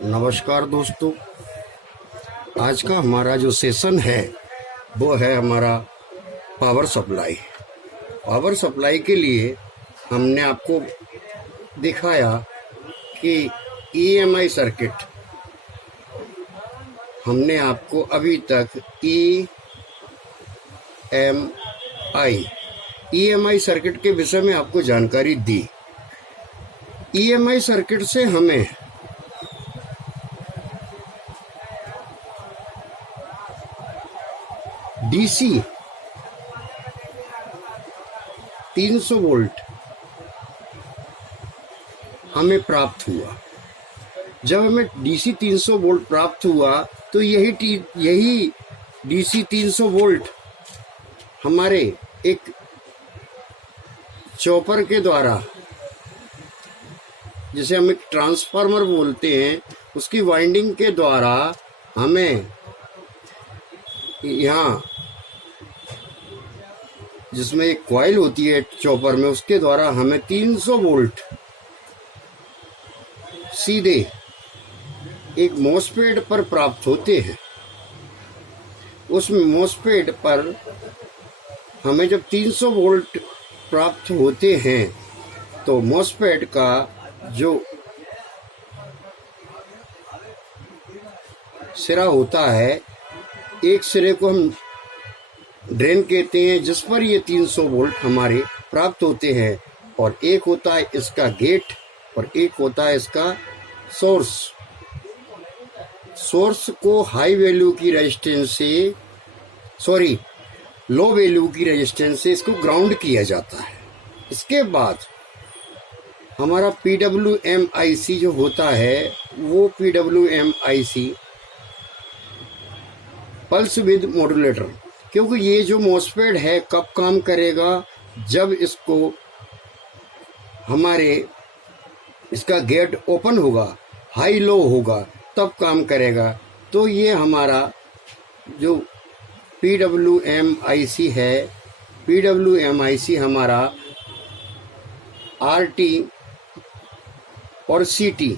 नमस्कार दोस्तों, आज का हमारा जो सेशन है वो है हमारा पावर सप्लाई। पावर सप्लाई के लिए हमने आपको दिखाया कि ईएमआई सर्किट, हमने आपको अभी तक ईएमआई सर्किट के विषय में आपको जानकारी दी। ईएमआई सर्किट से हमें डीसी 300 वोल्ट हमें प्राप्त हुआ। जब हमें डीसी 300 वोल्ट प्राप्त हुआ तो यही डीसी 300 वोल्ट हमारे एक चॉपर के द्वारा, जिसे हम एक ट्रांसफार्मर बोलते हैं, उसकी वाइंडिंग के द्वारा हमें यहाँ, जिसमें एक कॉइल होती है चॉपर में, उसके द्वारा हमें 300 वोल्ट सीधे एक मॉसफेट पर प्राप्त होते हैं। उस मॉसफेट पर हमें जब 300 वोल्ट प्राप्त होते हैं तो मॉसफेट का जो सिरा होता है, एक सिरे को हम ड्रेन कहते हैं, जिस पर ये 300 वोल्ट हमारे प्राप्त होते हैं, और एक होता है इसका गेट और एक होता है इसका सोर्स। सोर्स को हाई वैल्यू की रेजिस्टेंस से, लो वैल्यू की रेजिस्टेंस से इसको ग्राउंड किया जाता है। इसके बाद हमारा PWM-IC जो होता है, वो PWM-IC पल्स विद मॉड्यूलेटर, क्योंकि ये जो मॉसफेट है कब काम करेगा, जब इसका गेट ओपन होगा, हाई लो होगा, तब काम करेगा। तो ये हमारा जो PWM-IC है, PWM-IC हमारा RT और CT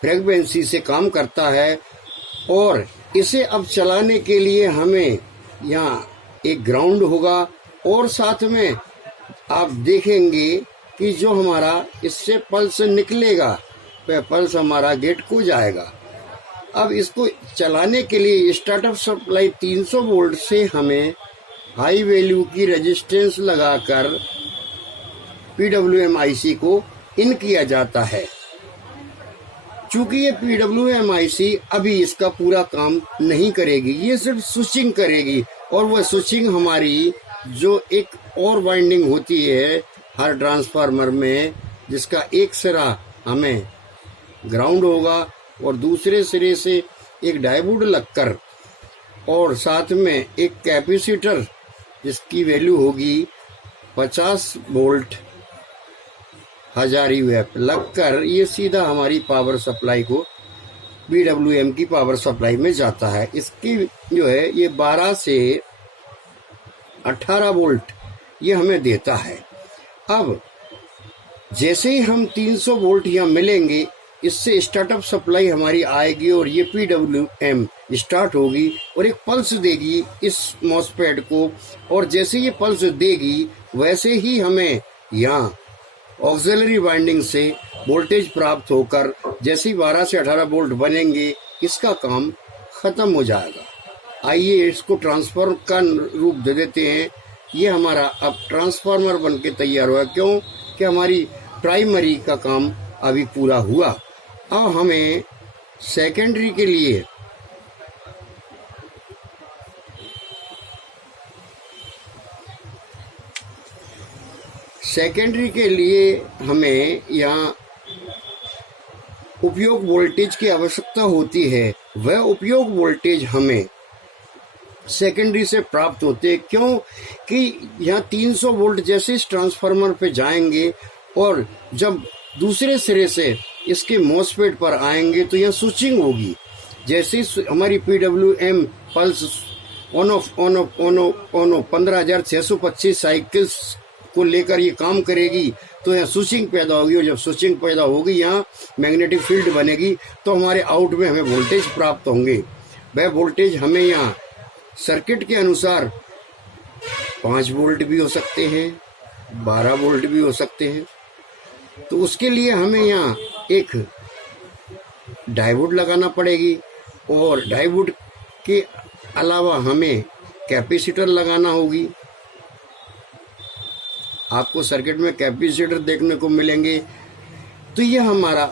फ्रीक्वेंसी से काम करता है, और इसे अब चलाने के लिए हमें यहाँ एक ग्राउंड होगा, और साथ में आप देखेंगे कि जो हमारा इससे पल्स निकलेगा वह पल्स हमारा गेट को जाएगा। अब इसको चलाने के लिए स्टार्टअप सप्लाई 300 वोल्ट से हमें हाई वैल्यू की रेजिस्टेंस लगाकर PWM-IC को इन किया जाता है। चूंकि ये PWM-IC अभी इसका पूरा काम नहीं करेगी, ये सिर्फ स्विचिंग करेगी, और वह स्विचिंग हमारी जो एक और वाइंडिंग होती है हर ट्रांसफार्मर में, जिसका एक सिरा हमें ग्राउंड होगा और दूसरे सिरे से एक डायोड लगकर, और साथ में एक कैपेसिटर जिसकी वैल्यू होगी 50 वोल्ट 1000 UF लगकर, ये सीधा हमारी पावर सप्लाई को PWM की पावर सप्लाई में जाता है। इसकी जो है ये 12 से 18 वोल्ट ये हमें देता है। अब जैसे ही हम 300 वोल्ट यहाँ मिलेंगे, इससे स्टार्टअप सप्लाई हमारी आएगी और ये PWM स्टार्ट होगी और एक पल्स देगी इस मॉसफेट को, और जैसे ये पल्स देगी वैसे ही हमें यहाँ ऑक्सिलरी वाइंडिंग से वोल्टेज प्राप्त होकर जैसे ही 12 से 18 वोल्ट बनेंगे, इसका काम खत्म हो जाएगा। आइए इसको ट्रांसफार्मर का रूप दे देते हैं। ये हमारा अब ट्रांसफार्मर बन के तैयार हुआ, क्यों कि हमारी प्राइमरी का काम अभी पूरा हुआ। अब हमें सेकेंडरी के लिए हमें यहाँ उपयोग वोल्टेज की आवश्यकता होती है। वह उपयोग वोल्टेज हमें सेकेंडरी से प्राप्त होते हैं, क्यों कि यहाँ 300 वोल्ट जैसे इस ट्रांसफार्मर पे जाएंगे और जब दूसरे सिरे से इसके मॉसफेट पर आएंगे तो यहाँ स्विचिंग होगी। जैसे हमारी PWM pulse on off 15,625 cycles को लेकर ये काम करेगी, तो यहाँ स्विचिंग पैदा होगी, और जब स्विचिंग पैदा होगी यहाँ मैग्नेटिक फील्ड बनेगी, तो हमारे आउट में हमें वोल्टेज प्राप्त होंगे। वह वोल्टेज हमें यहाँ सर्किट के अनुसार 5 वोल्ट भी हो सकते हैं, 12 वोल्ट भी हो सकते हैं। तो उसके लिए हमें यहाँ एक डायोड लगाना पड़ेगी, और डायोड के अलावा हमें कैपेसिटर लगाना होगी। आपको सर्किट में कैपेसिटर देखने को मिलेंगे। तो यह हमारा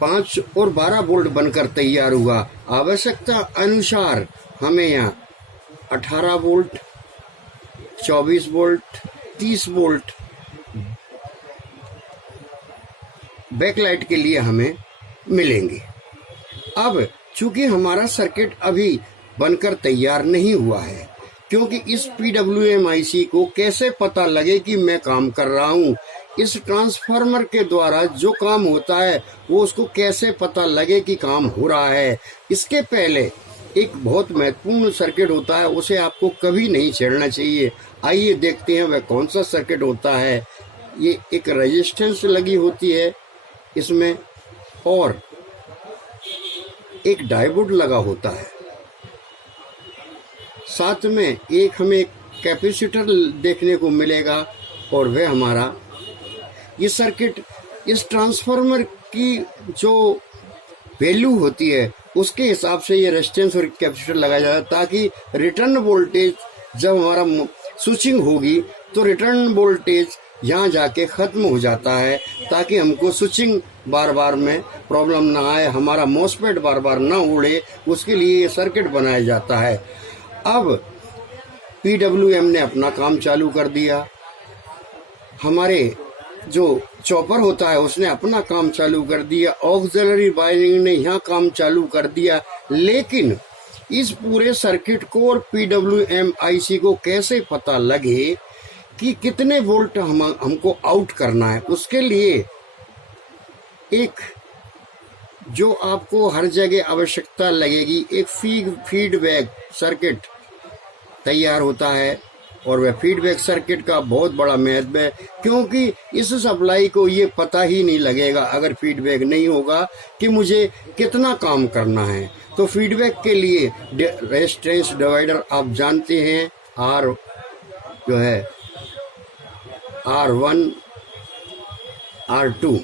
5 और 12 वोल्ट बनकर तैयार हुआ। आवश्यकता अनुसार हमें यहाँ 18 वोल्ट, 24 वोल्ट, 30 वोल्ट बैकलाइट के लिए हमें मिलेंगे। अब चूंकि हमारा सर्किट अभी बनकर तैयार नहीं हुआ है, क्योंकि इस PWM IC को कैसे पता लगे कि मैं काम कर रहा हूँ, इस ट्रांसफार्मर के द्वारा जो काम होता है वो उसको कैसे पता लगे कि काम हो रहा है, इसके पहले एक बहुत महत्वपूर्ण सर्किट होता है, उसे आपको कभी नहीं छेड़ना चाहिए। आइए देखते हैं वह कौन सा सर्किट होता है। ये एक रेजिस्टेंस लगी होती है इसमें, और एक डायोड लगा होता है, साथ में एक हमें कैपेसिटर देखने को मिलेगा, और वह हमारा ये सर्किट इस ट्रांसफार्मर की जो वैल्यू होती है उसके हिसाब से ये रेजिस्टेंस और कैपेसिटर लगाया जाता है, ताकि रिटर्न वोल्टेज जब हमारा स्विचिंग होगी तो रिटर्न वोल्टेज यहाँ जाके ख़त्म हो जाता है, ताकि हमको स्विचिंग बार बार में प्रॉब्लम ना आए, हमारा मॉसफेट बार बार ना उड़े, उसके लिए ये सर्किट बनाया जाता है। अब PWM ने अपना काम चालू कर दिया, हमारे जो चॉपर होता है उसने अपना काम चालू कर दिया, ऑक्सिलरी वायरिंग ने यहाँ काम चालू कर दिया। लेकिन इस पूरे सर्किट को और PWM IC को कैसे पता लगे कि कितने वोल्ट हमको आउट करना है, उसके लिए एक जो आपको हर जगह आवश्यकता लगेगी, एक फीडबैक सर्किट तैयार होता है। और वह फीडबैक सर्किट का बहुत बड़ा महत्व है, क्योंकि इस सप्लाई को ये पता ही नहीं लगेगा अगर फीडबैक नहीं होगा कि मुझे कितना काम करना है। तो फीडबैक के लिए रेजिस्टेंस डिवाइडर आप जानते हैं, R जो है R1 R2।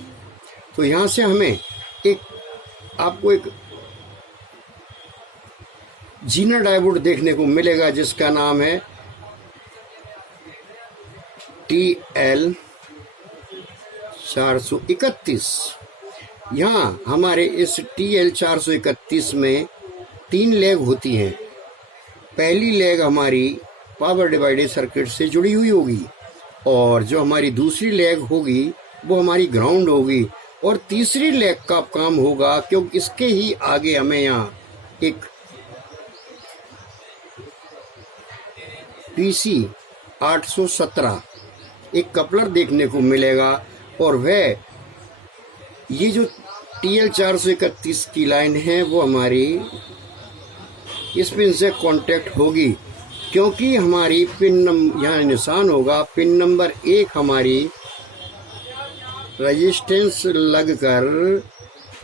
तो यहाँ से हमें आपको एक जीना डायोड देखने को मिलेगा जिसका नाम है TL 431। यहाँ हमारे इस TL 431 में 3 लेग होती हैं। पहली लेग हमारी पावर डिवाइडर सर्किट से जुड़ी हुई होगी, और जो हमारी दूसरी लेग होगी वो हमारी ग्राउंड होगी, और तीसरी लेग का काम होगा क्योंकि इसके ही आगे हमें यहाँ एक PC 817 एक कपलर देखने को मिलेगा, और वह ये जो TL 431 की लाइन है वो हमारी इस पिन से कांटेक्ट होगी, क्योंकि हमारी पिन यहाँ निशान होगा, पिन नंबर 1 हमारी रेजिस्टेंस लगकर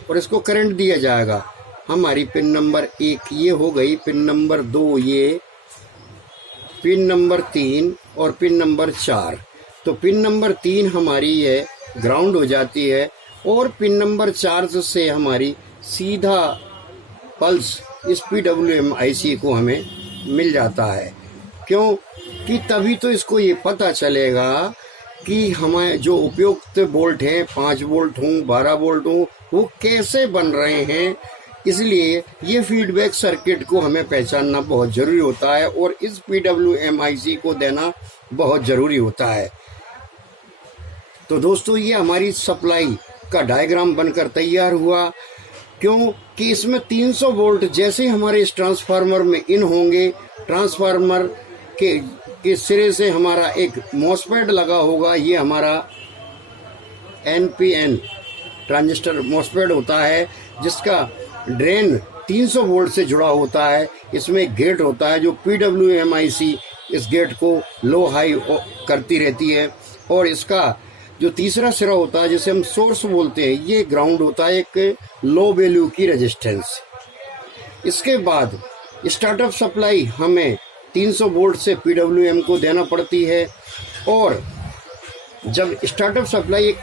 और इसको करंट दिया जाएगा। हमारी पिन नंबर 1 ये हो गई, पिन नंबर 2 ये, पिन नंबर 3 और पिन नंबर 4। तो पिन नंबर 3 हमारी ये ग्राउंड हो जाती है, और पिन नंबर 4 से हमारी सीधा पल्स इस PWM IC को हमें मिल जाता है। क्यों कि तभी तो इसको ये पता चलेगा कि हमें जो उपयुक्त वोल्ट हैं, 5 वोल्ट हों, 12 वोल्ट हों, वो कैसे बन रहे हैं। इसलिए ये फीडबैक सर्किट को हमें पहचानना बहुत ज़रूरी होता है, और इस PWM IC को देना बहुत ज़रूरी होता है। तो दोस्तों, ये हमारी सप्लाई का डायग्राम बनकर तैयार हुआ। क्यों कि इसमें 300 वोल्ट जैसे ही हमारे इस ट्रांसफार्मर में इन होंगे, ट्रांसफार्मर के सिरे से हमारा एक मॉसफेट लगा होगा। ये हमारा NPN ट्रांजिस्टर मॉसफेट होता है, जिसका ड्रेन 300 वोल्ट से जुड़ा होता है। इसमें एक गेट होता है जो PWM IC इस गेट को लो हाई करती रहती है, और इसका जो तीसरा सिरा होता है जिसे हम सोर्स बोलते हैं, ये ग्राउंड होता है एक लो वैल्यू की रेजिस्टेंस। इसके बाद स्टार्टअप सप्लाई हमें 300 वोल्ट से PWM को देना पड़ती है, और जब स्टार्टअप सप्लाई एक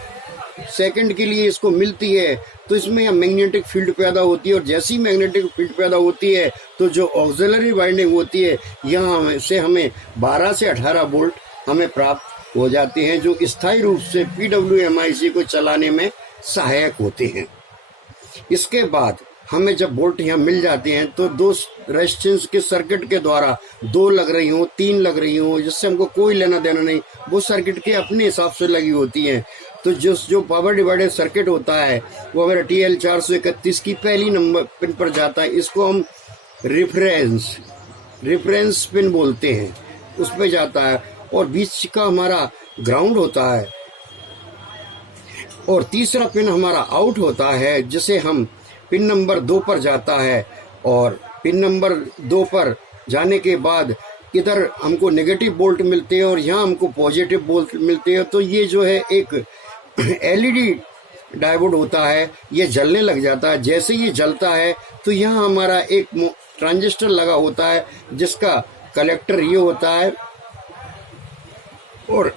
सेकंड के लिए इसको मिलती है तो इसमें मैग्नेटिक फील्ड पैदा होती है, और जैसी मैग्नेटिक फील्ड पैदा होती है तो जो ऑक्सिलरी वाइंडिंग होती है यहाँ से हमें 12 से 18 वोल्ट हमें प्राप्त हो जाते हैं, जो स्थायी रूप से PWMIC को चलाने में सहायक होते हैं। इसके बाद हमें जब वोल्ट यहाँ मिल जाते हैं तो दो रेजिस्टेंस के सर्किट के द्वारा 2 लग रही हो, 3 लग रही हो, जिससे हमको कोई लेना देना नहीं, वो सर्किट के अपने हिसाब से लगी होती हैं। तो जो पावर डिवाइडेड सर्किट होता है वो हमारा TL 431 की पहली नंबर पिन पर जाता है। इसको हम रिफरेंस पिन बोलते हैं, उस पर जाता है, और बीच का हमारा ग्राउंड होता है, और तीसरा पिन हमारा आउट होता है जिसे हम पिन नंबर 2 पर जाता है। और पिन नंबर 2 पर जाने के बाद इधर हमको नेगेटिव वोल्ट मिलते हैं और यहाँ हमको पॉजिटिव वोल्ट मिलते हैं। तो ये जो है एक LED डायोड होता है, ये जलने लग जाता है। जैसे ये जलता है तो यहाँ हमारा एक ट्रांजिस्टर लगा होता है जिसका कलेक्टर ये होता है, और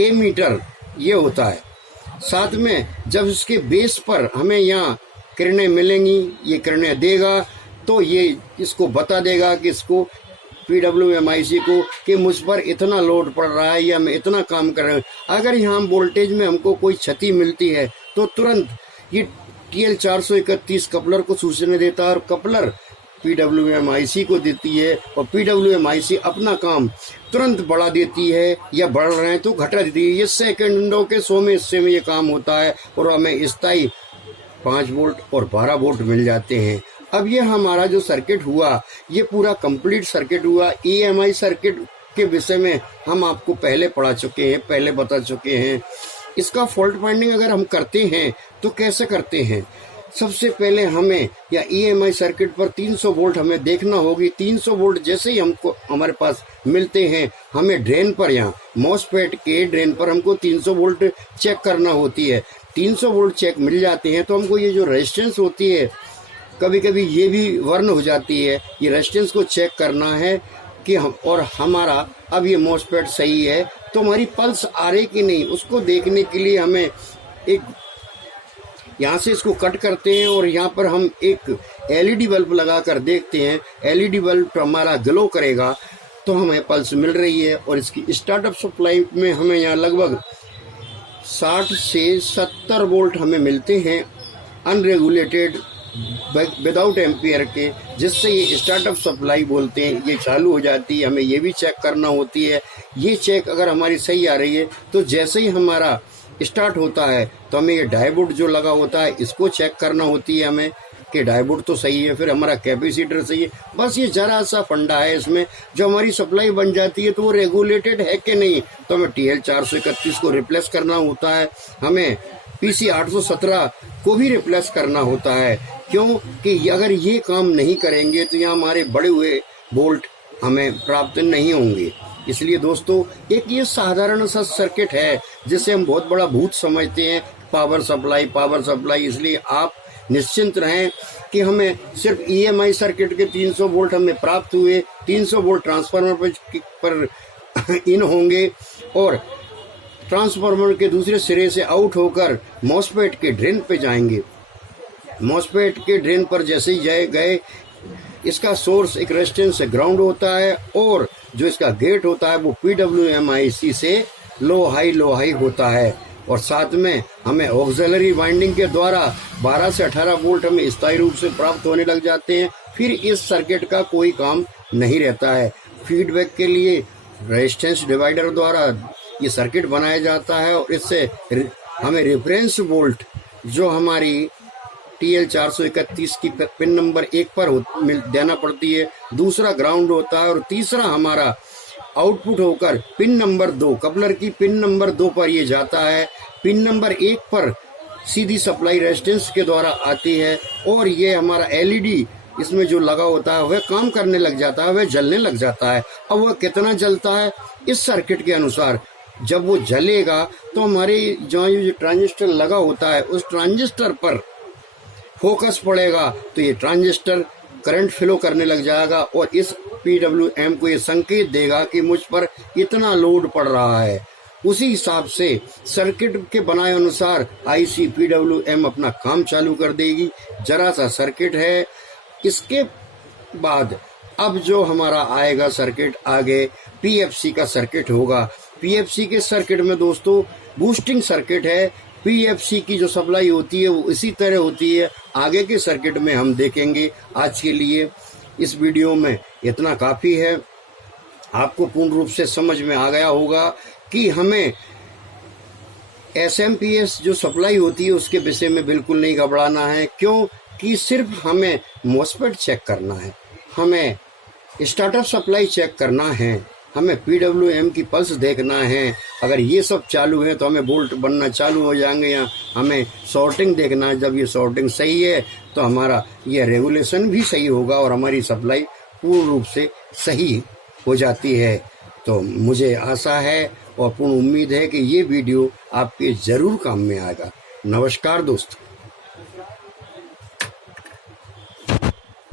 एमीटर ये होता है। साथ में जब इसके बेस पर हमें यहाँ किरणें मिलेंगी, ये किरणें देगा तो ये इसको बता देगा कि इसको PWMIC को कि मुझ पर इतना लोड पड़ रहा है या मैं इतना काम कर रहा हूँ। अगर यहाँ वोल्टेज में हमको कोई क्षति मिलती है तो तुरंत ये TL 431 कपलर को सूचना देता है, और कपलर PWMIC को देती है, और PWMIC अपना काम तुरंत बढ़ा देती है, या बढ़ रहे हैं तो घटा देती है। ये सेकंडों के 100 में हिस्से में ये काम होता है, और हमें स्थायी 5 वोल्ट और 12 वोल्ट मिल जाते हैं। अब ये हमारा जो सर्किट हुआ ये पूरा कंप्लीट सर्किट हुआ। EMI सर्किट के विषय में हम आपको पहले पढ़ा चुके हैं, पहले बता चुके हैं। इसका फॉल्ट फाइंडिंग अगर हम करते हैं तो कैसे करते हैं? सबसे पहले हमें या EMI सर्किट पर 300 वोल्ट हमें देखना होगी। 300 वोल्ट जैसे ही हमको हमारे पास मिलते हैं, हमें ड्रेन पर, यहाँ मॉसफेट के ड्रेन पर हमको 300 वोल्ट चेक करना होती है। 300 वोल्ट चेक मिल जाते हैं तो हमको ये जो रेजिस्टेंस होती है, कभी कभी ये भी वर्ण हो जाती है, ये रेजिस्टेंस को चेक करना है कि हम, और हमारा अब ये मॉसफेट सही है तो हमारी पल्स आ रही कि नहीं, उसको देखने के लिए हमें एक यहाँ से इसको कट करते हैं, और यहाँ पर हम एक LED बल्ब लगा कर देखते हैं। LED बल्ब हमारा ग्लो करेगा तो हमें पल्स मिल रही है। और इसकी स्टार्टअप सप्लाई में हमें यहाँ लगभग 60 से 70 वोल्ट हमें मिलते हैं अनरेगुलेटेड विदाउट एम्पियर के, जिससे ये स्टार्टअप सप्लाई बोलते हैं, ये चालू हो जाती है। हमें ये भी चेक करना होती है। ये चेक अगर हमारी सही आ रही है तो जैसे ही हमारा स्टार्ट होता है तो हमें ये डायोड जो लगा होता है इसको चेक करना होती है हमें कि डायोड तो सही है, फिर हमारा कैपेसिटर सही है। बस ये जरा सा फंडा है इसमें। जो हमारी सप्लाई बन जाती है तो वो रेगुलेटेड है कि नहीं, तो हमें TL 431 को रिप्लेस करना होता है, हमें PC 817 को भी रिप्लेस करना होता है। क्यों कि अगर ये काम नहीं करेंगे तो यहाँ हमारे बड़े हुए वोल्ट हमें प्राप्त नहीं होंगे। इसलिए दोस्तों एक ये साधारण सा सर्किट है जिसे हम बहुत बड़ा भूत समझते हैं, पावर सप्लाई। इसलिए आप निश्चिंत रहें कि हमें सिर्फ EMI सर्किट के 300 वोल्ट हमें प्राप्त हुए। 300 वोल्ट ट्रांसफार्मर पर इन होंगे, और ट्रांसफार्मर के दूसरे सिरे से आउट होकर मॉसफेट के ड्रेन पे जाएंगे। मॉसफेट के ड्रेन पर जैसे ही गए, इसका सोर्स एक रेजिस्टेंस से ग्राउंड होता है, और जो इसका गेट होता है वो PWMIC से लो हाई होता है। और साथ में हमें ऑक्सिलरी वाइंडिंग के द्वारा 12 से 18 वोल्ट हमें स्थायी रूप से प्राप्त होने लग जाते हैं। फिर इस सर्किट का कोई काम नहीं रहता है। फीडबैक के लिए रेजिस्टेंस डिवाइडर द्वारा ये सर्किट बनाया जाता है, और इससे हमें रेफरेंस वोल्ट जो हमारी TL 431 की पिन नंबर 1 पर देना पड़ती है, दूसरा ग्राउंड होता है, और तीसरा हमारा आउटपुट होकर पिन नंबर 2 कपलर की पिन नंबर 2 पर ये जाता है। पिन नंबर 1 पर सीधी सप्लाई रेजिस्टेंस के द्वारा आती है, और ये हमारा LED इसमें जो लगा होता है वह काम करने लग जाता है, वह जलने लग जाता है। अब वह कितना जलता है इस सर्किट के अनुसार जब वो जलेगा तो हमारे जो ट्रांजिस्टर लगा होता है उस ट्रांजिस्टर पर फोकस पड़ेगा, तो ये ट्रांजिस्टर करंट फ्लो करने लग जाएगा और इस PWM को ये संकेत देगा कि मुझ पर इतना लोड पड़ रहा है। उसी हिसाब से सर्किट के बनाए अनुसार IC PWM अपना काम चालू कर देगी। जरा सा सर्किट है। इसके बाद अब जो हमारा आएगा सर्किट आगे PFC का सर्किट होगा। PFC के सर्किट में दोस्तों बूस्टिंग सर्किट है। PFC की जो सप्लाई होती है वो इसी तरह होती है। आगे के सर्किट में हम देखेंगे। आज के लिए इस वीडियो में इतना काफ़ी है। आपको पूर्ण रूप से समझ में आ गया होगा कि हमें SMPS जो सप्लाई होती है उसके विषय में बिल्कुल नहीं घबराना है, क्योंकि सिर्फ हमें MOSFET चेक करना है, हमें स्टार्टअप सप्लाई चेक करना है, हमें PWM की पल्स देखना है। अगर ये सब चालू है तो हमें वोल्ट बनना चालू हो जाएंगे। या हमें शॉर्टिंग देखना है। जब ये शॉर्टिंग सही है तो हमारा ये रेगुलेशन भी सही होगा और हमारी सप्लाई पूर्ण रूप से सही हो जाती है। तो मुझे आशा है और पूर्ण उम्मीद है कि ये वीडियो आपके ज़रूर काम में आएगा। नमस्कार दोस्तों।